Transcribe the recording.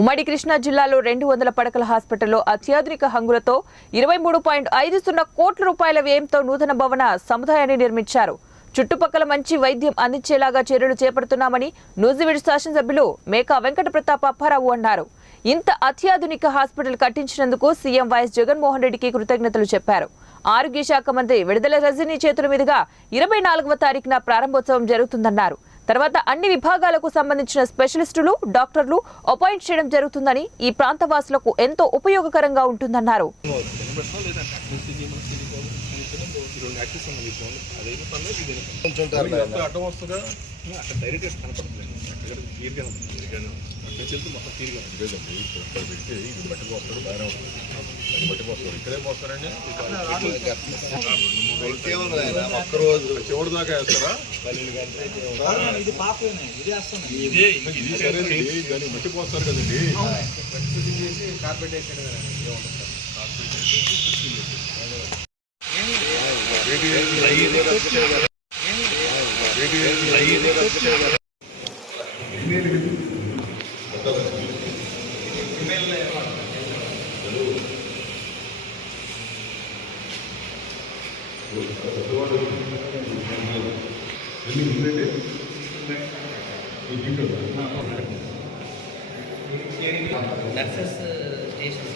ఉమ్మడి కృష్ణా జిల్లాలో 200 పడకల హాస్పిటల్లో అత్యాధునిక హంగులతో 23.50 కోట్ల రూపాయల వ్యయంతో నూతన భవన సముదాయాన్ని నిర్మించారు. చుట్టుపక్కల మంచి వైద్యం అందించేలాగా చర్యలు చేపడుతున్నామని నూజివీడు శాసనసభ్యులు మేకా వెంకట ప్రతాప్ అప్పారావు అన్నారు. ఇంత అత్యాధునిక హాస్పిటల్ కట్టించినందుకు సీఎం వైఎస్ జగన్మోహన్ రెడ్డికి కృతజ్ఞతలు చెప్పారు. ఆరోగ్య శాఖ మంత్రి విడుదల రజనీ చేతుల మీదుగా 24వ తారీఖున ప్రారంభోత్సవం జరుగుతుందన్నారు. తర్వాత అన్ని విభాగాలకు సంబంధించిన స్పెషలిస్టులు, డాక్టర్లు అపాయింట్ చేయడం జరుగుతుందని ఈ ప్రాంత వాసులకు ఎంతో ఉపయోగకరంగా ఉంటుందన్నారు. ఒక్కరోజు చివరి దాకా వేస్తారా? దాన్ని మట్టిపోస్తారు కదండి. Nurses stations